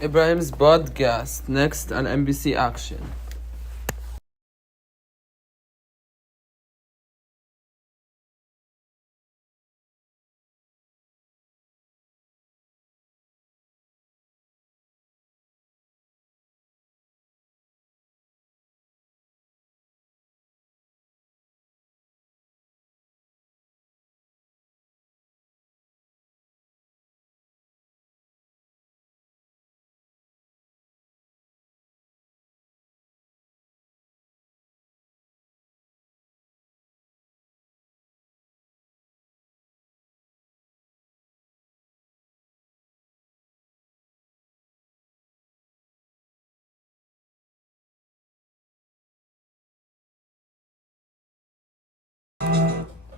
Ibrahim's podcast next on NBC Action.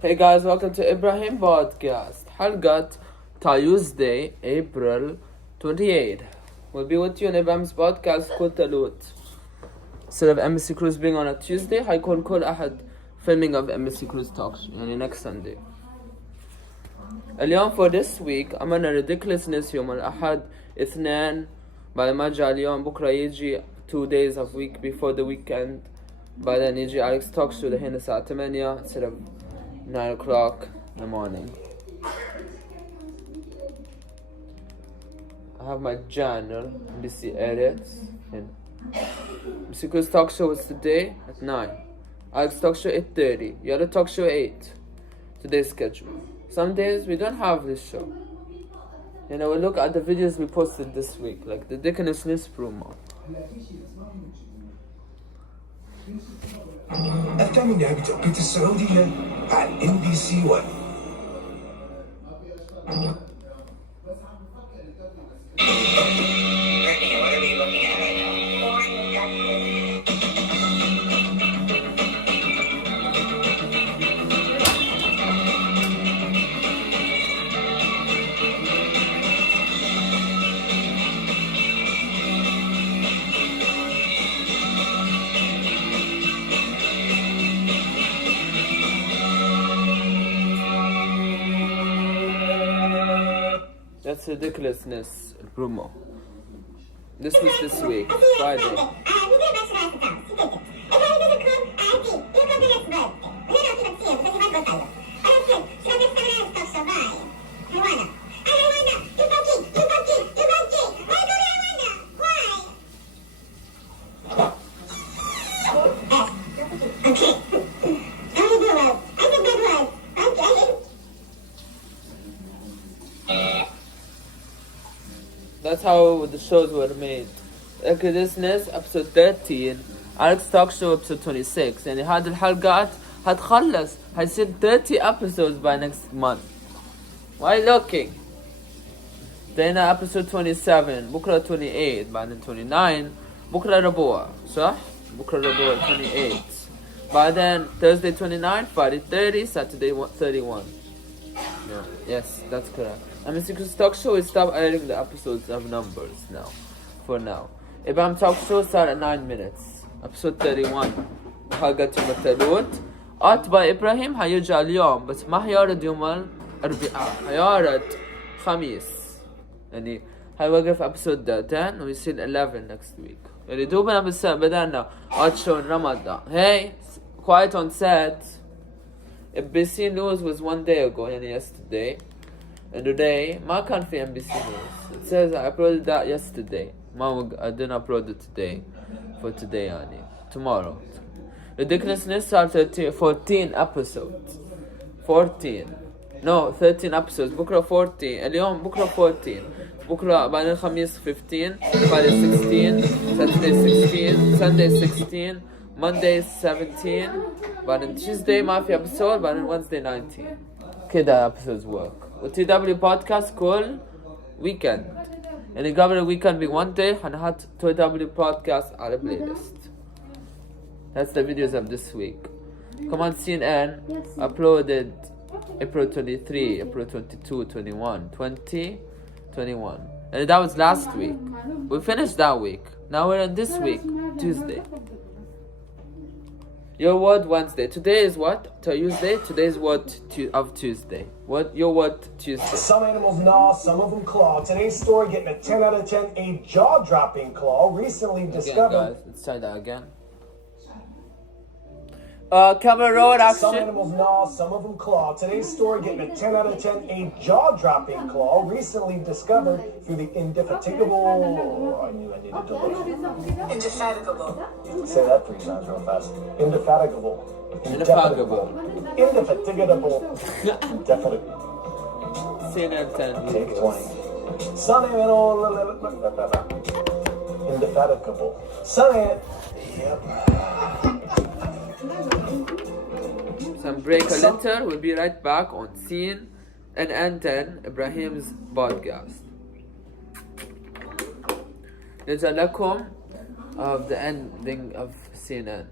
Hey guys, welcome to Ibrahim podcast. حلقة Tuesday, April 28. We'll be with you in Ibrahim's podcast كل تلوت. Instead of MSC Cruise being on a Tuesday, حيكون كل أحد filming of MSC Cruise talk show, يعني next Sunday. اليوم for this week عملنا ridiculousness يوم الأحد اثنين بعد ما جاء اليوم بكرة يجي 2 days of week before the weekend بعدين يجي Alex talk show لهنا الساعة 8 instead of 9 o'clock in the morning. I have my journal, NBC edits. NBC Cruise talk show is today at 9. Alex talk show 8:30. Yellow talk show 8. Today's schedule. Some days we don't have this show. You know, we look at the videos we posted this week, like the ridiculousness promo. الثامنة بتوقيت السعودية على NBC 1. What are we looking at right now? That's ridiculousness promo. This was this week, Friday. That's how the shows were made. Ridiculousness episode 13, Alex talk show episode 26. يعني هذه الحلقات هتخلص هيصير 30 episodes by next month. Why looking? دينا episode 27 بكرة 28 بعدين 29 بكرة ربوع صح؟ بكرة ربوع 28 بعدين Thursday 29 Friday 30 Saturday 31. Yeah. Yes, that's correct. MSC Cruise talk show is stop editing the episodes of numbers now. For now. Ibrahim talk show start at 9 minutes. Episode 31 حلقة يوم الثلاث by Ibrahim حيرجع اليوم بس ما حيارد يوم الأربعاء حيارد خميس يعني حيوقف episode 10 ويصير 11 next week يعني دوبنا بدأنا art show in Ramadan. Hey, quiet on set. NBC News was 1 day ago يعني yesterday. And today ما كان في NBC News. It says I uploaded that yesterday. I didn't upload it today. For today يعني. Tomorrow. Ridiculousness started 14 episodes. 14. No, 13 episodes. بكرة 14. اليوم بكرة 14. بكرة بعدين الخميس 15. Friday 16. Saturday 16. Sunday 16. Monday 17. بعدين Tuesday ما في episode. بعدين Wednesday 19. كده episodes work. وTW podcast كل weekend. يعني قبل الويكند ب 1 day هنحط TW podcast على playlist. That's the videos of this week. Come on CNN uploaded April 23, April 22, 21, 20, 21. And that was last week. We finished that week. Now we're in this week, Tuesday. Your word Wednesday. Today is what? Tuesday? Today is what of Tuesday. What? Your word Tuesday. Some animals gnaw, some of them claw. Today's story getting a 10 out of 10. A jaw-dropping claw recently discovered. Again, guys, let's try that again. Camera roll Some action. animals gnaw, some of them claw. Today's story getting a 10 out of 10. A jaw-dropping claw recently discovered through the indefatigable. I knew I needed to look. Indefatigable. Say that 3 times real fast. Indefatigable. Indefatigable. Indefatigable. Indefatigable. CNN 10. Take 20. Some animal. Indefatigable. Some animal. Yep. Some break a little. We'll be right back on CNN 10 Ibrahim's podcast. نرجع لكم of the ending of CNN.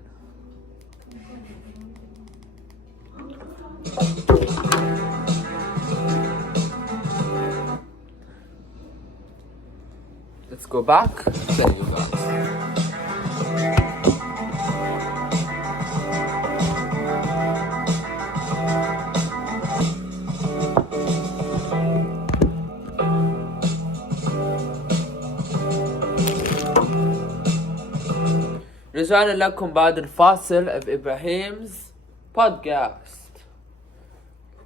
Let's go back. There you go. رجعنا لكم بعد الفاصل of Ibrahim's podcast.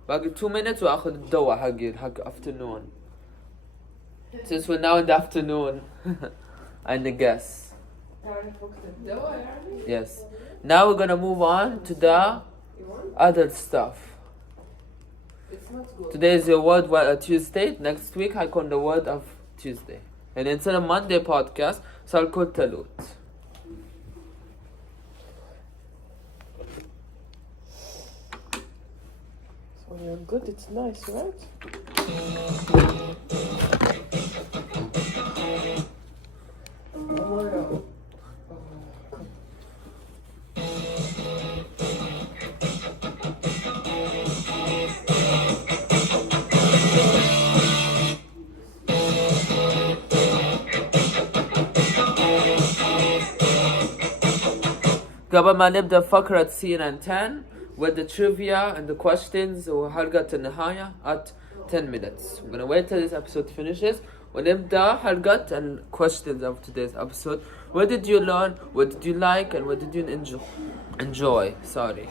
باقي 2 minutes واخذ الدواء حق afternoon. Since we're now in the afternoon, I guess. Yes. Now we're gonna move on to the other stuff. Today is your word Tuesday. Next week I call the word of Tuesday. And instead of Monday podcast, so I'll call Talut. When you're good, it's nice, right? قبل ما نبدأ فقرة CNN 10 with the trivia and the questions وحلقة النهاية at 10 minutes. We're gonna wait till this episode finishes ونبدأ حلقة and questions of today's episode. What did you learn? What did you like? And what did you enjoy? Sorry.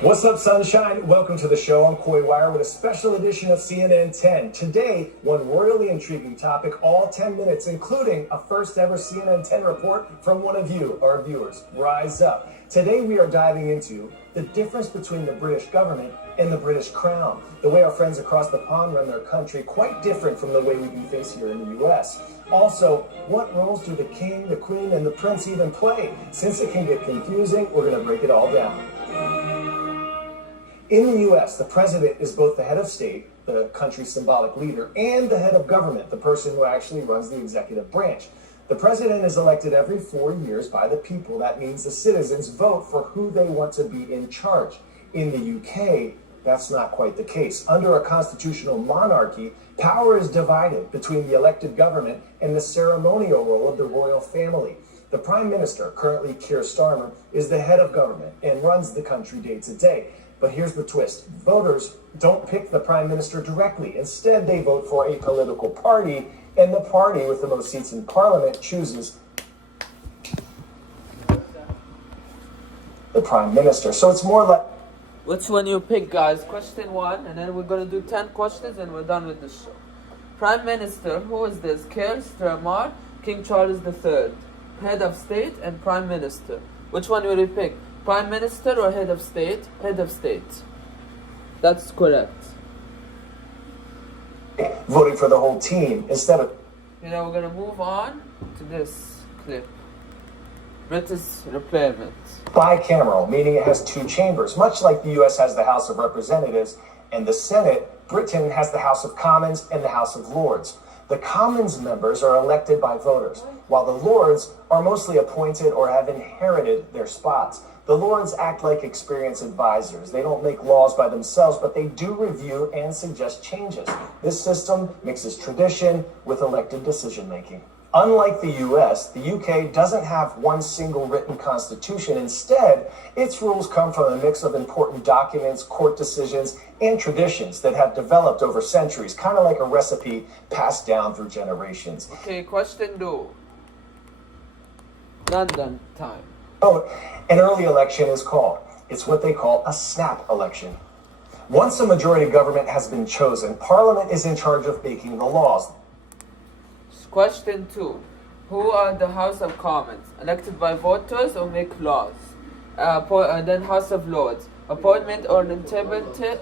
What's up, sunshine? Welcome to the show. I'm Coy Wire with a special edition of CNN 10. Today, one royally intriguing topic, all 10 minutes, including a first ever CNN 10 report from one of you, our viewers. Rise up. Today, we are diving into the difference between the British government and the British crown. The way our friends across the pond run their country, quite different from the way we do things here in the U.S. Also, what roles do the king, the queen, and the prince even play? Since it can get confusing, we're going to break it all down. In the U.S., the president is both the head of state, the country's symbolic leader, and the head of government, the person who actually runs the executive branch. The president is elected every 4 years by the people. That means the citizens vote for who they want to be in charge. In the UK, that's not quite the case. Under a constitutional monarchy, power is divided between the elected government and the ceremonial role of the royal family. The prime minister, currently Keir Starmer, is the head of government and runs the country day to day. But here's the twist. Voters don't pick the prime minister directly. Instead, they vote for a political party, and the party with the most seats in parliament chooses the prime minister. So it's more like... Which one you pick, guys? Question 1, and then we're gonna do 10 questions and we're done with the show. Prime Minister, who is this? Keir Starmer, King Charles III, head of state and prime minister. Which one will you pick? Prime Minister or head of state? Head of state. That's correct. voting for the whole team instead of... You know, we're gonna move on to this clip. British Parliament. Bicameral, meaning it has 2 chambers. Much like the U.S. has the House of Representatives and the Senate, Britain has the House of Commons and the House of Lords. The Commons members are elected by voters. while the lords are mostly appointed or have inherited their spots. The lords act like experienced advisors. They don't make laws by themselves, but they do review and suggest changes. This system mixes tradition with elected decision-making. Unlike the US, the UK doesn't have one single written constitution. Instead, its rules come from a mix of important documents, court decisions, and traditions that have developed over centuries, kind of like a recipe passed down through generations. Okay, question 2. London time. An early election is called. It's what they call a snap election. Once a majority government has been chosen, Parliament is in charge of making the laws. Question 2. Who are the House of Commons? Elected by voters or make laws? Then House of Lords. Appointment or appointed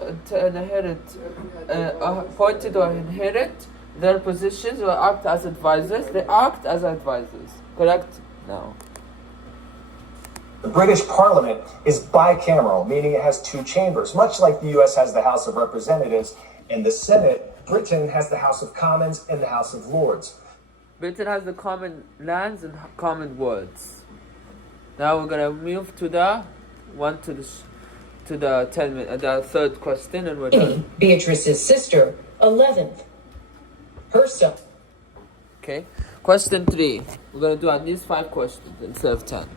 or inherit their positions or act as advisors. They act as advisors. Correct? No. The British Parliament is bicameral, meaning it has two chambers. Much like the US has the House of Representatives and the Senate, Britain has the House of Commons and the House of Lords. Britain has the common lands and common words. Now we're gonna move to the the third question, and we're done. Beatrice's sister, 11th. Her son. Okay. Question 3. We're gonna do at least 5 questions instead of 10.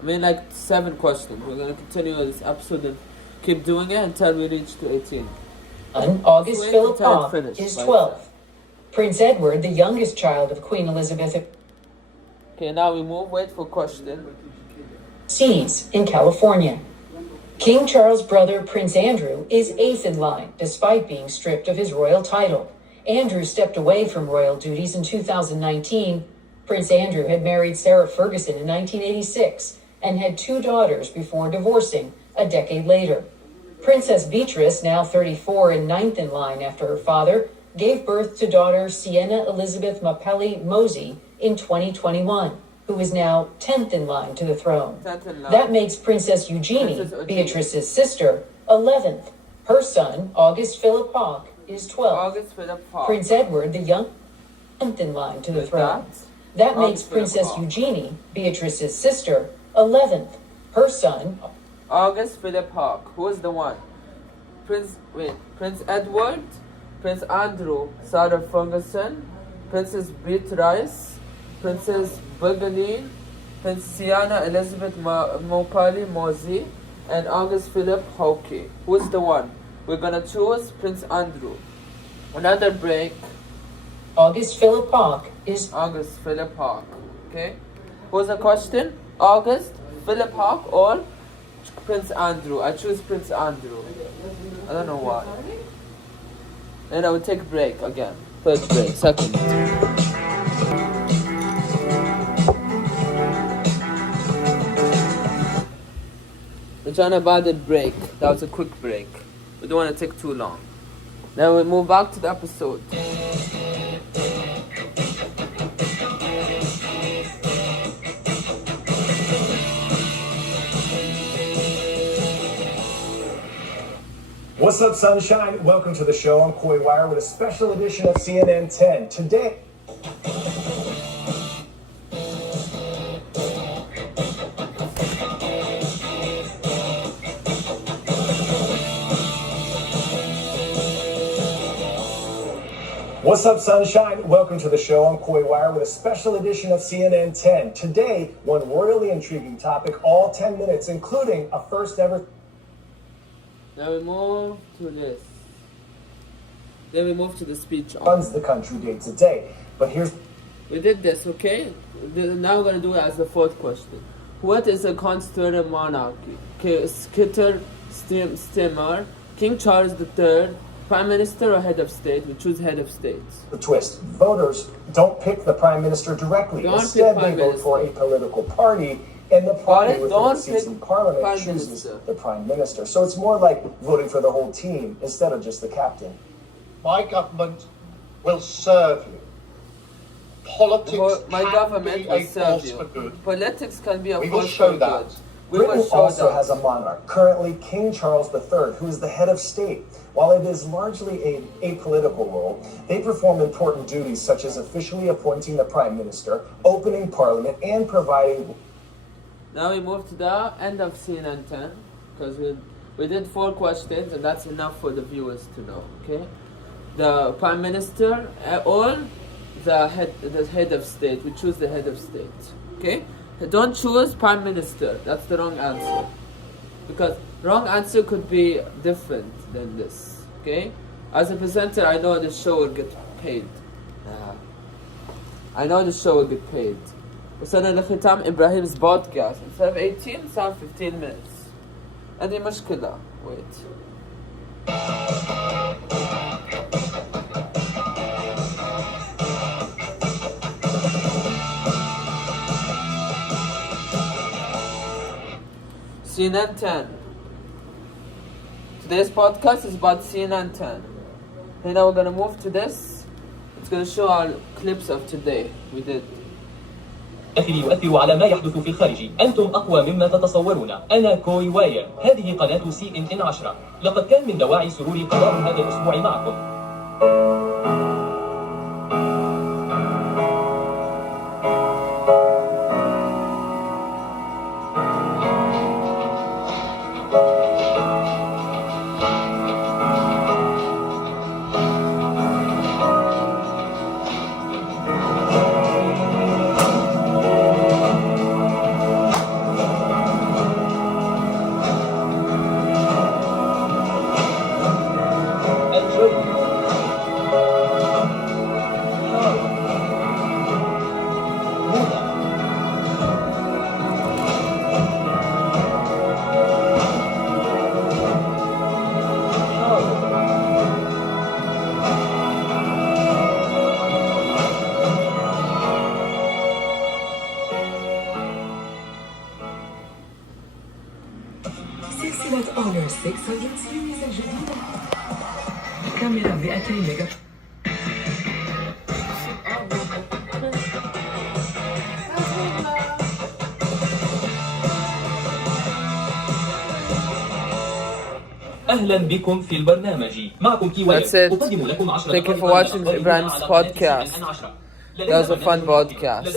I mean, like 7 questions. We're gonna continue this episode and keep doing it until we reach to 18. August Philip Hawke is 12th. Prince Edward, the youngest child of Queen Elizabeth. Okay, now we move. Wait for question. Sees in California. King Charles' brother, Prince Andrew, is 8th in line, despite being stripped of his royal title. Andrew stepped away from royal duties in 2019. Prince Andrew had married Sarah Ferguson in 1986 and had 2 daughters before divorcing a decade later. Princess Beatrice, now 34 and 9th in line after her father, gave birth to daughter Sienna Elizabeth Mapelli Mosey in 2021, who is now 10th in line to the throne. That makes Princess Eugenie, Beatrice's sister, 11th. Her son, August Philip Hawke, is 12th. August Philip Hawke. Prince Edward, the young, 10th in line to the throne. That makes Princess Eugenie, Beatrice's sister, 11th. Her son, August Philip Hawke. Who is the one? Prince Edward, Prince Andrew, Sarah Ferguson, Princess Beatrice, Princess Bergeline, Princess Sienna Elizabeth Mopali Mosey, and August Philip Hawke. Who's the one? We're gonna choose Prince Andrew. Another break. August Philip Hawke is August Philip Hawke. Okay? Who's the question? August Philip Hawke or Prince Andrew? I choose Prince Andrew. I don't know why. And I will take a break again. First break, second. We're trying to buy the break. That was a quick break. We don't want to take too long. Then we move back to the episode. What's up, sunshine? Welcome to the show. I'm Coy Wire with a special edition of CNN 10. Today, What's up, sunshine? Welcome to the show. I'm Coy Wire with a special edition of CNN 10. Today, one royally intriguing topic, all 10 minutes, including a first ever... Now we move to this. Then we move to the speech. ...runs the country day to day. But here's... We did this, okay? Now we're going to do it as the fourth question. What is a constitutional monarchy? Skitter Stimmer, King Charles III, Prime Minister or Head of State? We choose Head of State. The twist. Voters don't pick the Prime Minister directly. Instead, they vote for a political party, and the party with the seats in Parliament chooses the Prime Minister. So it's more like voting for the whole team instead of just the captain. My government will serve you. Politics My can government be will a serve force you. for good. Politics can be a We will force show for that good. We will Britain show also that. has a monarch, currently King Charles III, who is the head of state. While it is largely an apolitical role, they perform important duties such as officially appointing the Prime Minister, opening Parliament, and providing... Now we move to the end of CNN 10, because we did 4 questions, and that's enough for the viewers to know, okay? The Prime Minister, or the head of state. We choose the head of state, okay? Don't choose Prime Minister. That's the wrong answer. Because wrong answer could be different than this, okay? As a presenter, I know the show will get paid. I know the show will get paid. وصلنا لختام Ibrahim's podcast. Instead of 18, it's now 15 minutes. عندي مشكلة. Wait. CNN 10. Today's podcast is about CNN 10. And now we're gonna move to this. It's gonna show our clips of today. We did. يؤثر على ما يحدث في الخارج. أنتم أقوى مما تتصورون. أنا كوي واير. هذه قناة CNN 10. لقد كان من دواعي سروري قضاء هذا الأسبوع معكم. سلسلة Honor 600 سيريز الجديدة. كاميرا 200 ميجا. أهلا بكم في البرنامج. معكم كي واير. That's it. أقدم لكم 10 Thank you for watching Ibrahim's podcast. That was a fun podcast.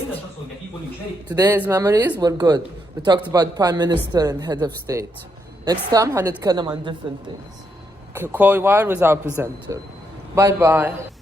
Today's memories were good. We talked about Prime Minister and Head of State. Next time, هنتكلم عن different things. Koi Wire was our presenter. Bye bye.